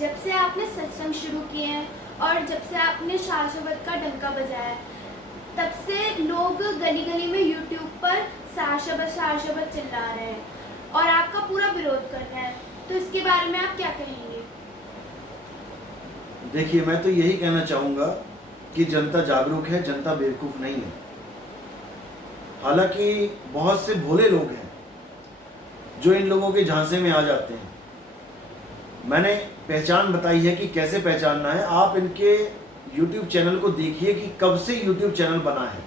जब से आपने सत्संग शुरू किए हैं और जब से आपने शाश्वत का डंका बजाया है, तब से लोग गली गली में यूट्यूब पर शाश्वत चिल्ला रहे हैं और आपका पूरा विरोध कर रहे हैं, तो इसके बारे में आप क्या कहेंगे? देखिए, मैं तो यही कहना चाहूँगा कि जनता जागरूक है, जनता बेवकूफ़ नहीं है। हालांकि बहुत से भोले लोग हैं जो इन लोगों के झांसे में आ जाते हैं। मैंने पहचान बताई है कि कैसे पहचानना है। आप इनके YouTube चैनल को देखिए कि कब से YouTube चैनल बना है।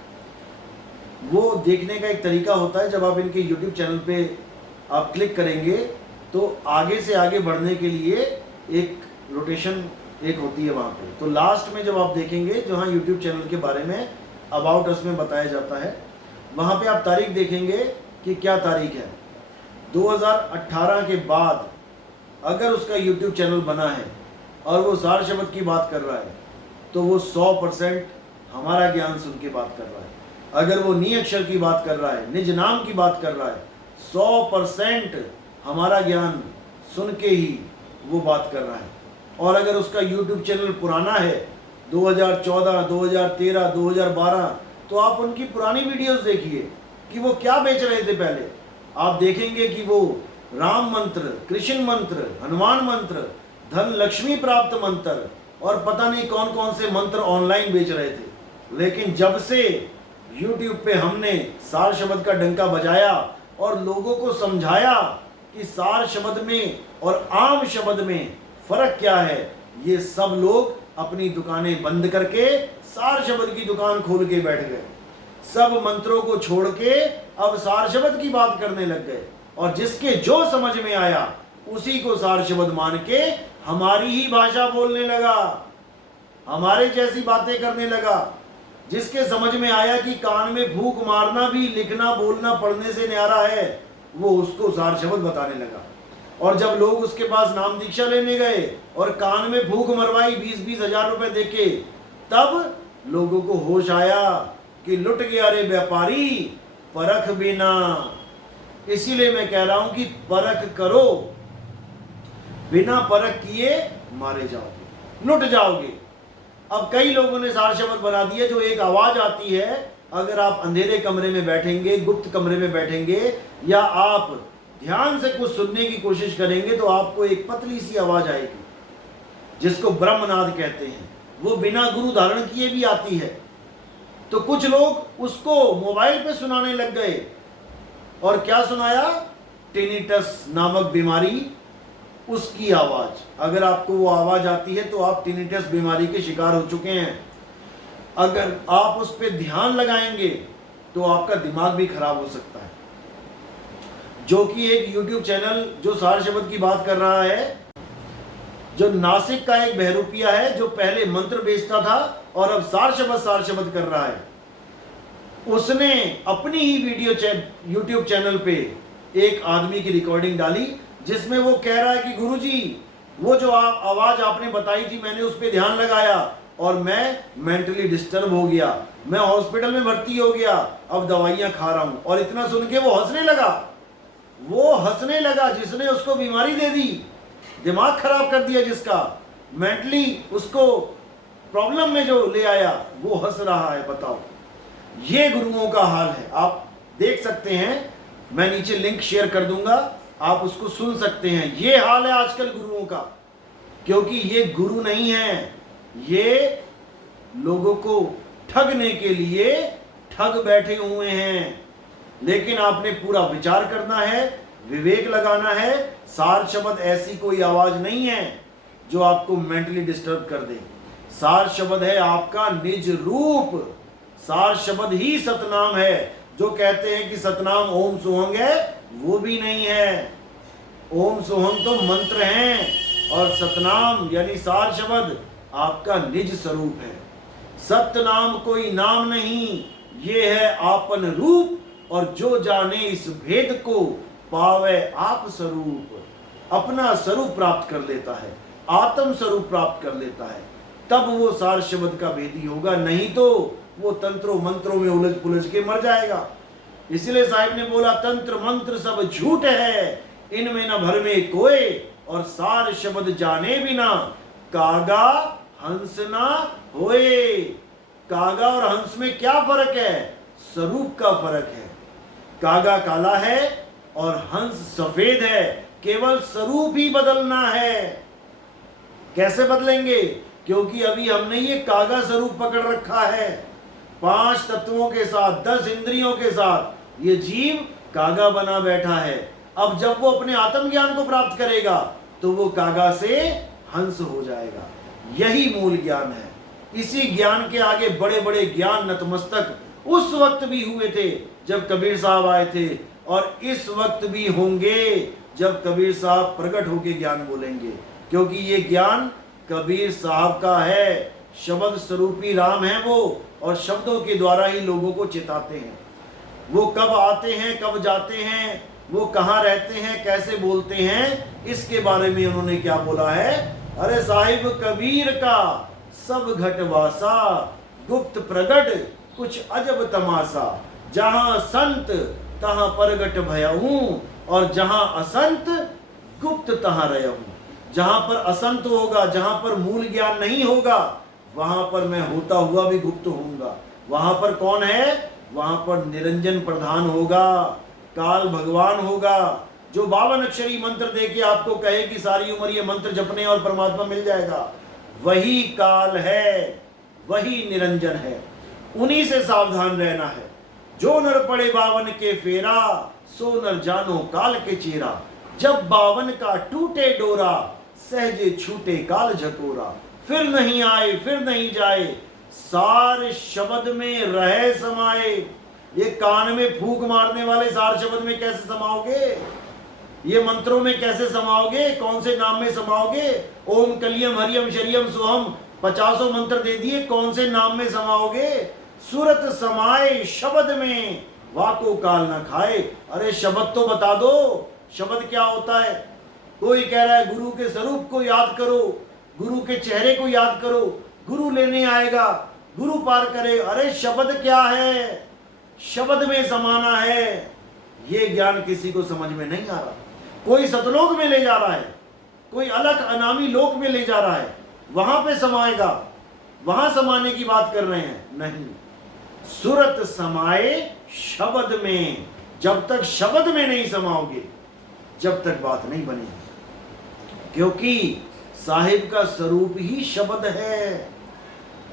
वो देखने का एक तरीका होता है, जब आप इनके YouTube चैनल पे आप क्लिक करेंगे तो आगे से आगे बढ़ने के लिए एक रोटेशन एक होती है वहाँ पे। तो लास्ट में जब आप देखेंगे, जहाँ YouTube चैनल के बारे में अबाउट अस में बताया जाता है, वहाँ पे आप तारीख देखेंगे कि क्या तारीख है। 2018 के बाद अगर उसका YouTube चैनल बना है और वो सार शब्द की बात कर रहा है, तो वो 100% हमारा ज्ञान सुन के बात कर रहा है। अगर वो नी अक्षर की बात कर रहा है, निज नाम की बात कर रहा है, 100% हमारा ज्ञान सुन के ही वो बात कर रहा है। और अगर उसका YouTube चैनल पुराना है, 2014, 2013, 2012, तो आप उनकी पुरानी वीडियोस देखिए कि वो क्या बेच रहे थे पहले। आप देखेंगे कि वो राम मंत्र, कृष्ण मंत्र, हनुमान मंत्र, धन लक्ष्मी प्राप्त मंत्र और पता नहीं कौन कौन से मंत्र ऑनलाइन बेच रहे थे। लेकिन जब से YouTube पे हमने सार शब्द का डंका बजाया और लोगों को समझाया कि सार शब्द में और आम शब्द में फर्क क्या है, ये सब लोग अपनी दुकानें बंद करके सार शब्द की दुकान खोल के बैठ गए। सब मंत्रों को छोड़ के अब सार शब्द की बात करने लग गए और जिसके जो समझ में आया उसी को सार शब्द मान के हमारी ही भाषा बोलने लगा, हमारे जैसी बातें करने लगा। जिसके समझ में आया कि कान में फूंक मारना भी लिखना बोलना पढ़ने से न्यारा है, वो उसको सार शब्द बताने लगा। और जब लोग उसके पास नाम दीक्षा लेने गए और कान में फूंक मरवाई 20-20 हजार रुपए देके, तब लोगों को होश आया कि लुट गया रे व्यापारी परख बिना। इसीलिए मैं कह रहा हूं कि परख करो, बिना परख किए मारे जाओगे, लुट जाओगे। अब कई लोगों ने सार शब्द बना दिए, जो एक आवाज आती है, अगर आप अंधेरे कमरे में बैठेंगे, गुप्त कमरे में बैठेंगे या आप ध्यान से कुछ सुनने की कोशिश करेंगे, तो आपको एक पतली सी आवाज आएगी जिसको ब्रह्मनाद कहते हैं। वो बिना गुरु धारण किए भी आती है। तो कुछ लोग उसको मोबाइल पे सुनाने लग गए। और क्या सुनाया? टिनिटस नामक बीमारी, उसकी आवाज। अगर आपको वो आवाज आती है तो आप टिनिटस बीमारी के शिकार हो चुके हैं। अगर आप उस पर ध्यान लगाएंगे तो आपका दिमाग भी खराब हो सकता है। जो कि एक YouTube चैनल जो सार शब्द की बात कर रहा है, जो नासिक का एक बहरूपिया है, जो पहले मंत्र बेचता था और अब सार शब्द कर रहा है, उसने अपनी ही वीडियो YouTube चैनल पे एक आदमी की रिकॉर्डिंग डाली जिसमें वो कह रहा है कि गुरुजी, वो जो आवाज आपने बताई थी, मैंने उस पर ध्यान लगाया और मैं मेंटली डिस्टर्ब हो गया, मैं हॉस्पिटल में भर्ती हो गया, अब दवाइयां खा रहा हूं। और इतना सुन के वो हंसने लगा जिसने उसको बीमारी दे दी, दिमाग खराब कर दिया, जिसका मेंटली उसको प्रॉब्लम में जो ले आया, वो हंस रहा है। बताओ, ये गुरुओं का हाल है। आप देख सकते हैं, मैं नीचे लिंक शेयर कर दूंगा, आप उसको सुन सकते हैं। ये हाल है आजकल गुरुओं का, क्योंकि ये गुरु नहीं है, ये लोगों को ठगने के लिए ठग बैठे हुए हैं। लेकिन आपने पूरा विचार करना है, विवेक लगाना है। सार शब्द ऐसी कोई आवाज नहीं है जो आपको मेंटली डिस्टर्ब कर दे। सार शब्द है आपका निज रूप। सार शब्द ही सतनाम है। जो कहते हैं कि सतनाम ओम सोहंग है, वो भी नहीं है। ओम सोहंग तो मंत्र हैं और सतनाम यानी सार शब्द आपका निज स्वरूप है। सतनाम कोई नाम नहीं, ये है आपन रूप। और जो जाने इस भेद को पावे आप स्वरूप। अपना स्वरूप प्राप्त कर लेता है, आत्म स्वरूप प्राप्त कर लेता है, तब वो सार शब्द का भेदी होगा। नहीं तो वो तंत्रों मंत्रों में उलझ पुलझ के मर जाएगा। इसलिए साहिब ने बोला, तंत्र मंत्र सब झूठ है, इनमें न भर में कोई, और सार शब्द जाने बिना कागा हंस ना होए। कागा और हंस में क्या फर्क है? स्वरूप का फर्क है। कागा काला है और हंस सफेद है, केवल स्वरूप ही बदलना है। कैसे बदलेंगे? क्योंकि अभी हमने ये कागा स्वरूप पकड़ रखा है। 5 तत्वों के साथ, 10 इंद्रियों के साथ ये जीव कागा बना बैठा है। अब जब वो अपने आत्मज्ञान को प्राप्त करेगा तो वो कागा से हंस हो जाएगा। यही मूल ज्ञान है। इसी ज्ञान के आगे बड़े बड़े ज्ञान नतमस्तक उस वक्त भी हुए थे जब कबीर साहब आए थे, और इस वक्त भी होंगे जब कबीर साहब प्रकट होकर ज्ञान बोलेंगे। क्योंकि ये ज्ञान कबीर साहब का है। शब्द स्वरूपी राम है वो, और शब्दों के द्वारा ही लोगों को चेताते हैं। वो कब आते हैं, कब जाते हैं, वो कहाँ रहते हैं, कैसे बोलते हैं, इसके बारे में उन्होंने क्या बोला है? अरे साहिब कबीर का सब घटवासा, गुप्त प्रगट कुछ अजब तमाशा। जहां संत तहां प्रगट भयहूं, और जहां असंत गुप्त तहां रहूं। जहां पर असंत होगा, जहां पर मूल ज्ञान नहीं होगा, वहां पर मैं होता हुआ भी गुप्त होऊंगा। वहां पर कौन है? वहां पर निरंजन प्रधान होगा, काल भगवान होगा, जो 52 अक्षरी मंत्र देके आपको कहे कि सारी उम्र ये मंत्र जपने और परमात्मा मिल जाएगा। वही काल है, वही निरंजन है। उन्हीं से सावधान रहना है। जो नर पड़े 52 के फेरा, सो नर जानो काल के चेरा। जब 52 का टूटे डोरा, सहजे छूटे काल झकोरा। फिर नहीं आए, फिर नहीं जाए, सार शब्द में रहे समाए। ये कान में फूंक मारने वाले सार शब्द में कैसे समाओगे? ये मंत्रों में कैसे समाओगे? कौन से नाम में समाओगे? ओम कलियम हरियम शरियम सोहम 50 मंत्र दे दिए, कौन से नाम में समाओगे? सूरत समाए शब्द में, वाको काल न खाए। अरे शब्द तो बता दो, शब्द क्या होता है? कोई कह रहा है गुरु के स्वरूप को याद करो, गुरु के चेहरे को याद करो, गुरु लेने आएगा, गुरु पार करे। अरे शब्द क्या है? शब्द में समाना है। ये ज्ञान किसी को समझ में नहीं आ रहा। कोई सतलोक में ले जा रहा है, कोई अलग अनामी लोक में ले जा रहा है, वहां पे समाएगा, वहां समाने की बात कर रहे हैं। नहीं, सूरत समाए शब्द में। जब तक शब्द में नहीं समाओगे, जब तक बात नहीं बनेगी। क्योंकि साहिब का स्वरूप ही शब्द है।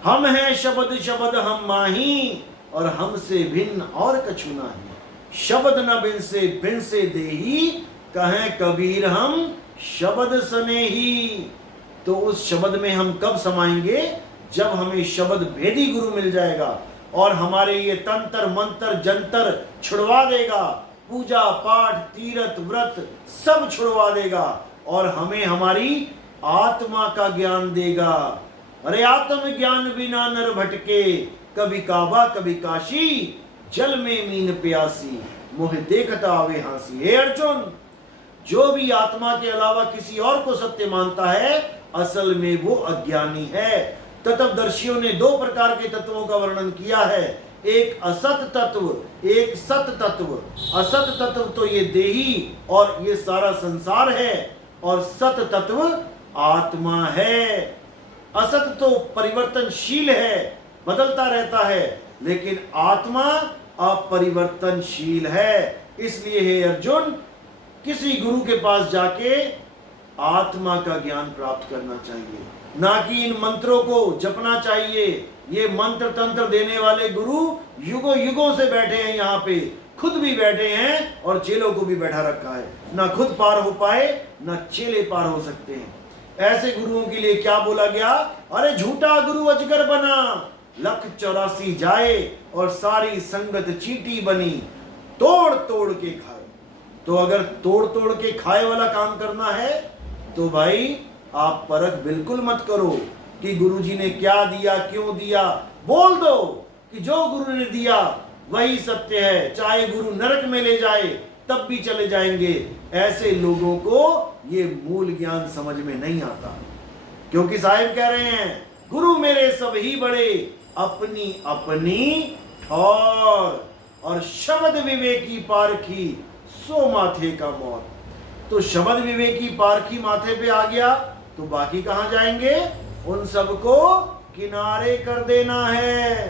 हम हैं शब्द, शब्द हम माही, और हमसे भिन्न और कछु नाही। शब्द न बिन से देही, कहें कबीर हम शब्द सनेही। तो उस शब्द में हम कब समाएंगे? जब हमें शब्द भेदी गुरु मिल जाएगा, और हमारे ये तंत्र मंत्र जंतर छुड़वा देगा, पूजा पाठ तीर्थ व्रत सब छुड़वा देगा, और हमें हमारी आत्मा का ज्ञान देगा। अरे आत्म ज्ञान बिना नर भटके, कभी काबा कभी काशी, जल में मीन प्यासी, मोह देखता आवे हांसी। हे अर्जुन, जो भी आत्मा के अलावा किसी और को सत्य मानता है, असल में वो अज्ञानी है। तत्वदर्शियों ने 2 प्रकार के तत्वों का वर्णन किया है, एक असत तत्व, एक सत तत्व। असत तत्व तो ये देही और ये सारा संसार है, और सत तत्व आत्मा है। असत तो परिवर्तनशील है, बदलता रहता है, लेकिन आत्मा अपरिवर्तनशील है। इसलिए हे अर्जुन, किसी गुरु के पास जाके आत्मा का ज्ञान प्राप्त करना चाहिए, ना कि इन मंत्रों को जपना चाहिए। ये मंत्र तंत्र देने वाले गुरु युगों युगों से बैठे हैं यहाँ पे, खुद भी बैठे हैं और चेलों को भी बैठा रखा है। ना खुद पार हो पाए, ना चेले पार हो सकते हैं। ऐसे गुरुओं के लिए क्या बोला गया? अरे झूठा गुरु अजगर बना, 184 जाए और सारी संगत चींटी बनी, तोड़ तोड़ के खाए। तो अगर तोड़ तोड़ के खाए वाला काम करना है तो भाई आप परख बिल्कुल मत करो कि गुरुजी ने क्या दिया, क्यों दिया। बोल दो कि जो गुरु ने दिया वही सत्य है, चाहे गुरु नरक में ले जाए तब भी चले जाएंगे। ऐसे लोगों को ये मूल ज्ञान समझ में नहीं आता, क्योंकि साहिब कह रहे हैं गुरु मेरे सब ही बड़े, अपनी अपनी ठौर, और शब्द विवेकी पारखी, सो माथे का मौत। तो शब्द विवेकी पारखी माथे पे आ गया तो बाकी कहां जाएंगे? उन सबको किनारे कर देना है,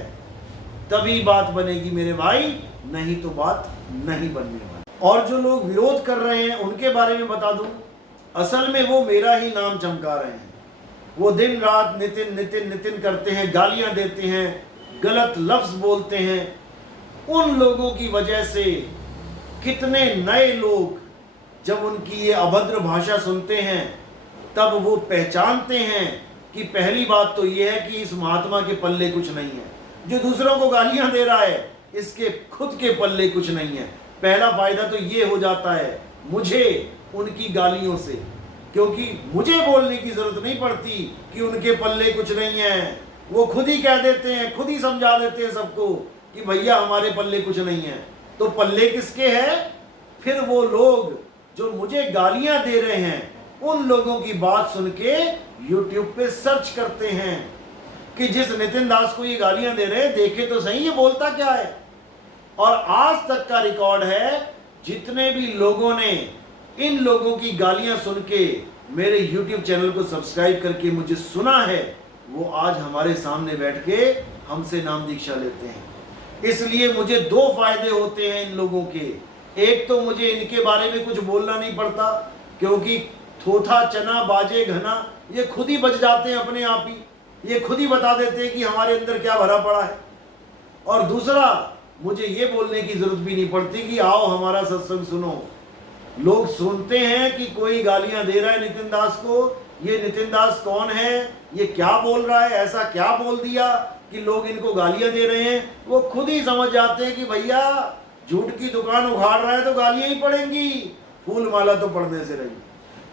तभी बात बनेगी मेरे भाई, नहीं तो बात नहीं बनने वाली। और जो लोग विरोध कर रहे हैं उनके बारे में बता दूं, असल में वो मेरा ही नाम चमका रहे हैं। वो दिन रात नितिन नितिन नितिन करते हैं, गालियां देते हैं, गलत लफ्ज बोलते हैं। उन लोगों की वजह से कितने नए लोग जब उनकी ये अभद्र भाषा सुनते हैं तब वो पहचानते हैं कि पहली बात तो ये है कि इस महात्मा के पल्ले कुछ नहीं है, जो दूसरों को गालियां दे रहा है इसके खुद के पल्ले कुछ नहीं है। पहला फायदा तो ये हो जाता है मुझे उनकी गालियों से, क्योंकि मुझे बोलने की जरूरत नहीं पड़ती कि उनके पल्ले कुछ नहीं है। वो खुद ही कह देते हैं, खुद ही समझा देते हैं सबको कि भैया हमारे पल्ले कुछ नहीं है। तो पल्ले किसके है? फिर वो लोग जो मुझे गालियां दे रहे हैं उन लोगों की बात सुन के यूट्यूब पे सर्च करते हैं कि जिस नितिन दास को ये गालियां दे रहे हैं देखे तो सही ये बोलता क्या है। और आज तक का रिकॉर्ड है जितने भी लोगों ने इन लोगों की गालियां सुन के मेरे YouTube चैनल को सब्सक्राइब करके मुझे सुना है, वो आज हमारे सामने बैठ के हमसे नाम दीक्षा लेते हैं। इसलिए मुझे दो फायदे होते हैं इन लोगों के। एक तो मुझे इनके बारे में कुछ बोलना नहीं पड़ता, क्योंकि थोथा चना बाजे घना ये खुद ही बच जाते हैं अपने आप ही। ये खुद ही बता देते हैं कि हमारे अंदर क्या भरा पड़ा है। और दूसरा, मुझे ये बोलने की जरूरत भी नहीं पड़ती कि आओ हमारा सत्संग सुनो। लोग सुनते हैं कि कोई गालियां दे रहा है नितिन दास को, ये नितिन दास कौन है, ये क्या बोल रहा है, ऐसा क्या बोल दिया कि लोग इनको गालियां दे रहे हैं। वो खुद ही समझ जाते हैं कि भैया झूठ की दुकान उखाड़ रहा है तो गालियां ही पड़ेंगी, फूल माला तो पड़ने से रही।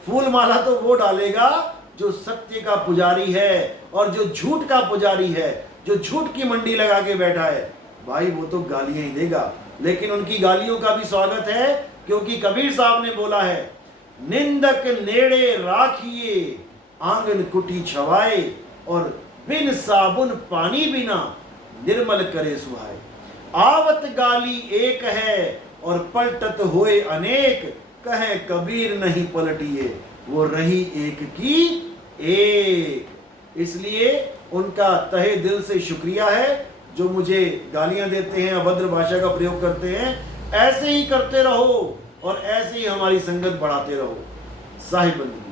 फूल माला तो वो डालेगा जो सत्य का पुजारी है, और जो झूठ का पुजारी है, जो झूठ की मंडी लगा के बैठा है, भाई वो तो गालियां ही देगा। लेकिन उनकी गालियों का भी स्वागत है, क्योंकि कबीर साहब ने बोला है, निंदक नेड़े राखिए आंगन कुटी छवाए, और बिन साबुन पानी बिना निर्मल करे सुहाए। आवत गाली एक है और पलटत होए अनेक, कहे कबीर नहीं पलटिए वो रही एक की एक। इसलिए उनका तहे दिल से शुक्रिया है जो मुझे गालियां देते हैं, अभद्र भाषा का प्रयोग करते हैं। ऐसे ही करते रहो और ऐसे ही हमारी संगत बढ़ाते रहो। साहिब बंदी।